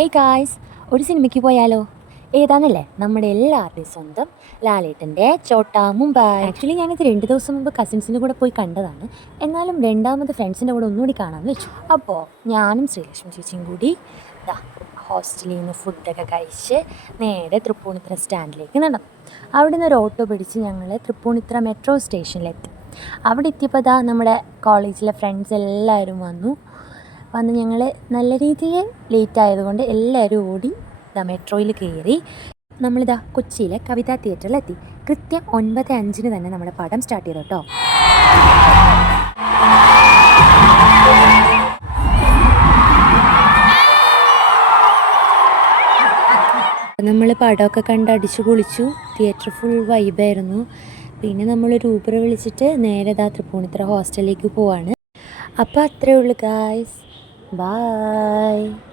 Hey guys, ഒരു സിനിമയ്ക്ക് പോയാലോ? ഏതാന്നല്ലേ നമ്മുടെ എല്ലാവരുടെയും സ്വന്തം ലാലേട്ടൻ്റെ ചോട്ടാ മുംബൈ. ആക്ച്വലി ഞാനിത് 2 ദിവസം മുമ്പ് കസിൻസിൻ്റെ കൂടെ പോയി കണ്ടതാണ്. എന്നാലും രണ്ടാമത് ഫ്രണ്ട്സിൻ്റെ കൂടെ ഒന്നുകൂടി കാണാമെന്ന് വെച്ചു. അപ്പോൾ ഞാനും ശ്രീലക്ഷ്മി ചേച്ചിയും കൂടി ഹോസ്റ്റലിൽ നിന്ന് ഫുഡൊക്കെ കഴിച്ച് നേരെ തൃപ്പൂണിത്തുറ സ്റ്റാൻഡിലേക്ക് നടന്നു. അവിടെ നിന്ന് ഒരു ഓട്ടോ പിടിച്ച് ഞങ്ങൾ തൃപ്പൂണിത്തുറ മെട്രോ സ്റ്റേഷനിലെത്തി. അവിടെ എത്തിയപ്പോൾ നമ്മുടെ കോളേജിലെ ഫ്രണ്ട്സ് എല്ലാവരും വന്ന് ഞങ്ങൾ നല്ല രീതിയിൽ ലേറ്റ് ആയതുകൊണ്ട് എല്ലാവരും ഓടി മെട്രോയിൽ കയറി കൊച്ചിയിലെ കവിതാ തിയേറ്ററിലെത്തി. കൃത്യം 9:05 തന്നെ നമ്മുടെ പടം സ്റ്റാർട്ട് ചെയ്തു കേട്ടോ. നമ്മൾ പടമൊക്കെ കണ്ട് അടിച്ചു പൊളിച്ചു. തിയേറ്റർ ഫുൾ വൈബായിരുന്നു. പിന്നെ നമ്മളൊരു ഊബർ വിളിച്ചിട്ട് നേരെ തൃപ്പൂണിത്തുറ ഹോസ്റ്റലിലേക്ക് പോവാണ്. അപ്പോൾ അത്രയേ ഉള്ളൂ ഗായ്സ്. Bye.